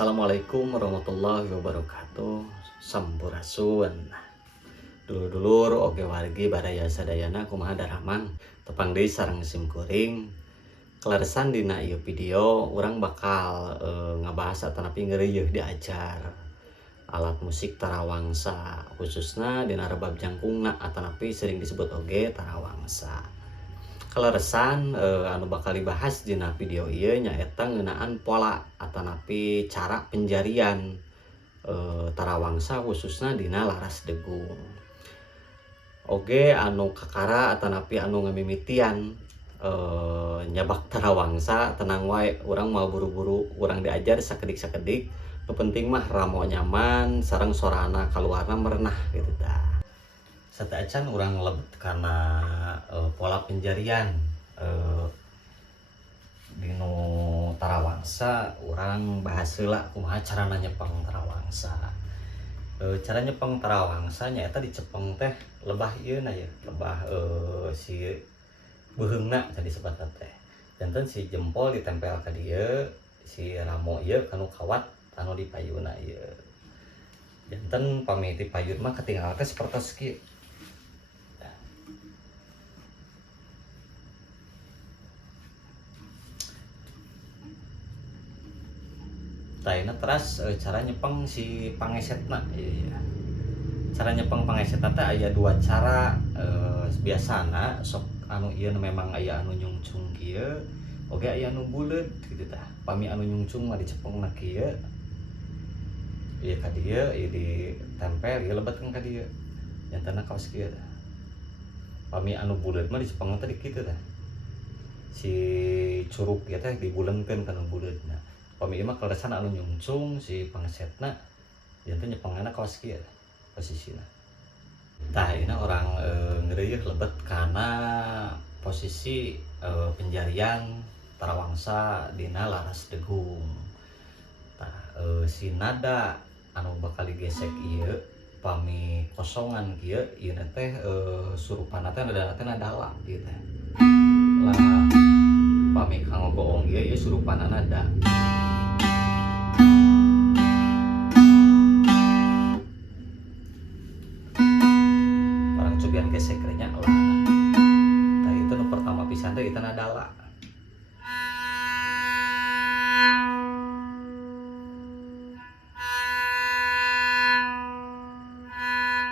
Assalamualaikum warahmatullahi wabarakatuh. Sampurasun. Dulur-dulur oge wargi badaya sadayana kumaha daramang tepang deui sareng sim kuring. Kaleresan dina ieu video urang bakal ngabahas atanapi ngeureuyeuh diajar alat musik tarawangsa khususna dina rebab jangkungna atanapi sering disebut oge tarawangsa. Kaleresan anu bakal dibahas dina video ieu nyaeta ngeunaan pola atanapi cara penjarian tarawangsa khususna dina laras degung. Oge anu kakara atanapi anu ngamimitian nyabak tarawangsa tenang wae, urang mau buru-buru urang diajar sakedik-sakedik. Nu penting mah ramo nyaman sareng sorana kaluarna merenah gitu tah. Sateuacan urang lebet karena pola penjarian dinu tarawangsa, urang bahas heula kumaha carana nyepeng tarawangsa. Cara nyepeng tarawangsa nyaeta dicepeng teh lebah ieu na ya, lebah si beuheungna tadi disebutna teh. Janten si jempol ditempel ka dieu, si ramo ieu kanu kawat anu di payuna ieu. Janten pami ti payun mah katinggal teh sapertos kieu. Taina teras cara nyepeng si pangesetna ya. Cara nyepeng pangesetna teh aya dua cara. Biasana sok anu ieu memang aya anu nyungcung kieu, oge aya anu buleud kitu tah. Pami anu nyungcung mah dicepengna kieu. Ieu ka dieu, ieu ditempel, ieu lebetkeun ka dieu. Jantenna kaos kieu tah. Pami anu buleud mah dicepengna teh di kitu tah. Si curug ieu teh dibulengkeun kana buleudna. Pami ieu mah kaleresan anu nyungcung si pangesetna janten nyepengana kaos kieu posisina. Tah ini orang ngeureuyeuh lebet kana posisi penjarian tarawangsa dina laras degung. Tah si nada anu bakal digesek ieu pami kosongan kieu ieu teh surupanna teh nadana teh nadala kieu teh. Lah pami kanggo goong ieu surupanna nada. Cobian gesek nya lah. Nah itu nu pertama pisan teh kita nadala.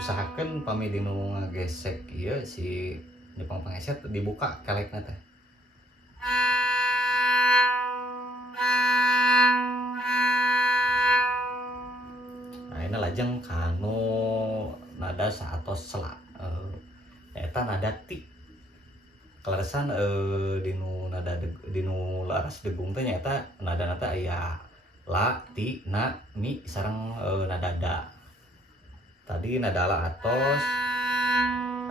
Usahakeun pami dinu ngagesek ieu si nyepeng pangeset dibuka kelekna teh. Nah ini lajeng kanu nada saatos sela. Eta nada ti. Kaleresan dinu nada dinu laras degung teh nyaeta nadana teh aya la, ti, na, mi sareng nada da. Tadi nada la atos.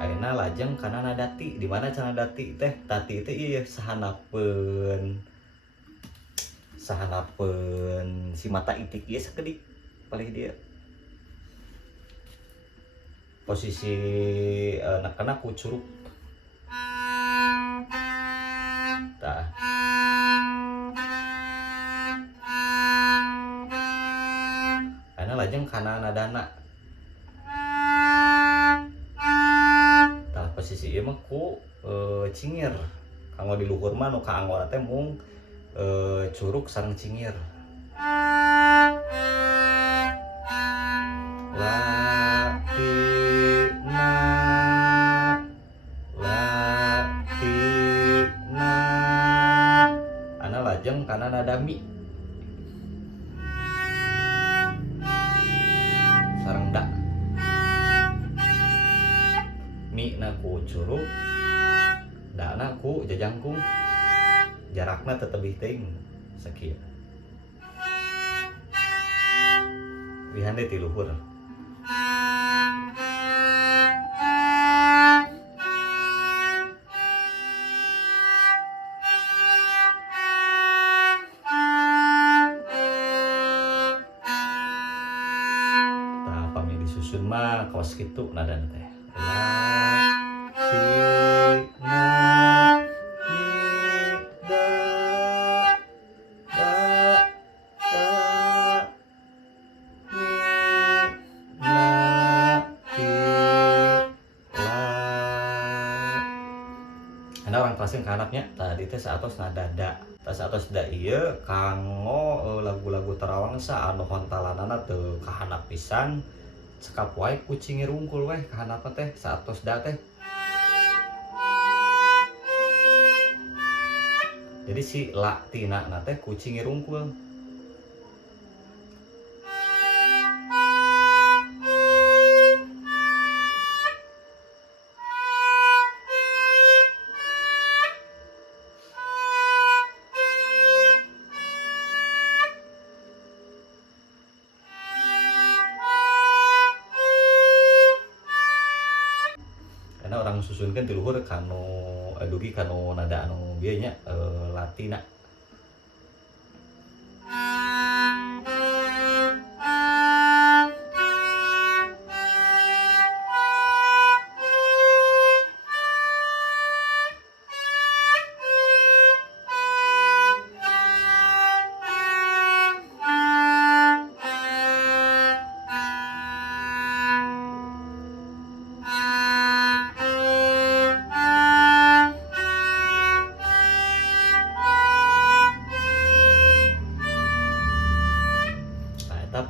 Ayeuna lajeng kana nada ti. Di mana cara nada ti teh? Tati teh ieu sahanapeun si mata itik ieu sakedik palih dia. Posisi nekana ku curug. Tah. Ayeuna lajeng kana nadana. Tah posisi ieu mah ku cingir. Kanggo di luhur mah nu kaanggona teh mung curug sareng cingir. Lajeng kana nada mi sareng da. Mi na ku curug, da na ku jajangkung. Jarakna teu tebih teuing sakieu. Wihan deui ti luhur. Disusun mah kaos kitu nadana teh. La, ti, na, mi, da, da, karena orang teraskeun ka handapnya tadi teh saatos dada tas atos da ieu kanggo lagu-lagu Tarawangsa anu hontalanana teu kahandap pisan cekap wae kucing ngerungkul weh ka handapna teh saatos da teh. Jadi si la tina na teh kucing ngerungkul. Karena orang susunkeun ti luhur kanu dugi kanu nada anu bieu nya latina.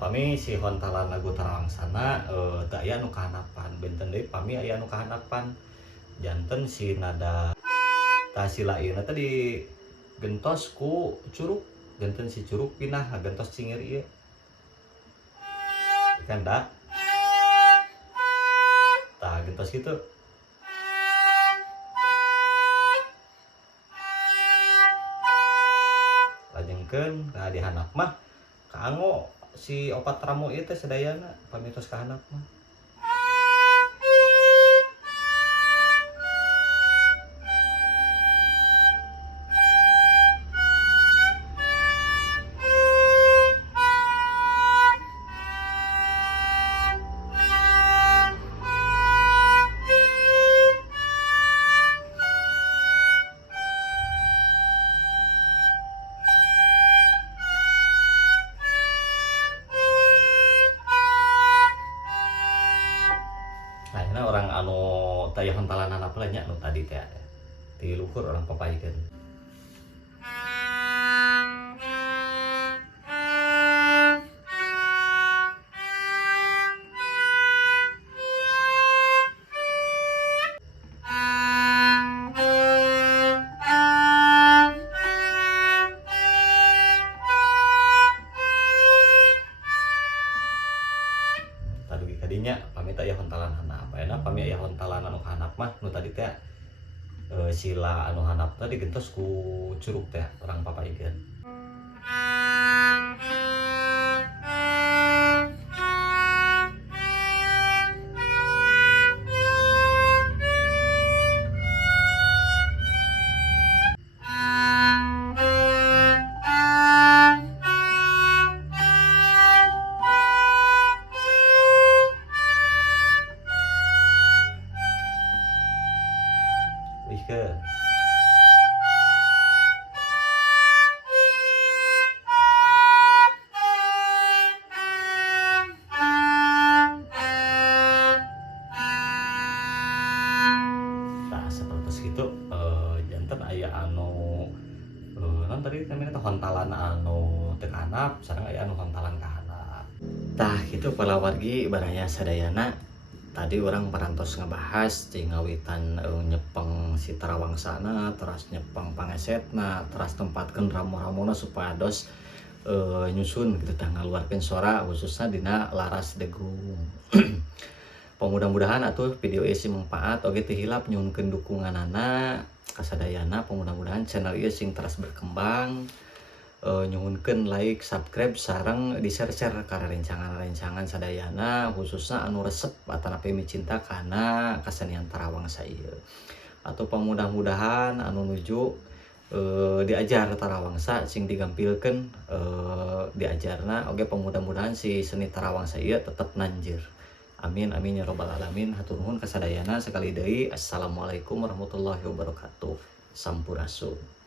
Pami si hontalan lagu Tarawangsana teu aya nu kahanapan benten deui pami aya nu kahanapan janten si nada tah si laeuna tadi gentos ku curug janten si curug pindah gentos cingir ieu kan da tah gentos kitu lajengkeun ka di handap mah kaanggo si opat ramu ieu teh sadayana pamitos ka handap mah. Nah, orang anu taya hontalan apa lah nya anu tadi teh di luhur orang papaikeun. Tadugi kadinya pami teh aya hontalan handap. Ayeuna pami aya hontalan anu handap mah nu tadi teh sila anu handap tadi gentos ku curug teh urang papaikeun. Wih ke nah sapertos kitu janten aya anu naon tadi namanya teh hontalan anu teu kahandap sareng aya anu hontalan kahandap. Tah kitu para wargi baraya sadayana tadi orang parantos ngebahas jeung ngawitan nyepeng si Tarawangsana teras nyepeng pangesetna teras tempatkeun ramu-ramuna supados nyusun gitu tah ngaluarkeun suara khususna dina laras degung. Mudah-mudahan atuh video ieu manfaat oge teu hilap nyuhunkeun dukunganana kasadayana mudah-mudahan channel ieu sing terus berkembang nyuhunkeun like, subscribe sareng di-share-share ka rencangan-rencangan sadayana khususna anu resep atanapi micinta kana kasenian Tarawangsa ieu. Atau mudah-mudahan anu nuju diajar Tarawangsa sing digampilkeun diajarna oge mudah-mudahan si seni Tarawangsa ieu tetep nanjeur. Amin amin ya robbal alamin. Hatur nuhun kasadayana sekali deui. Assalamualaikum warahmatullahi wabarakatuh. Sampurasun.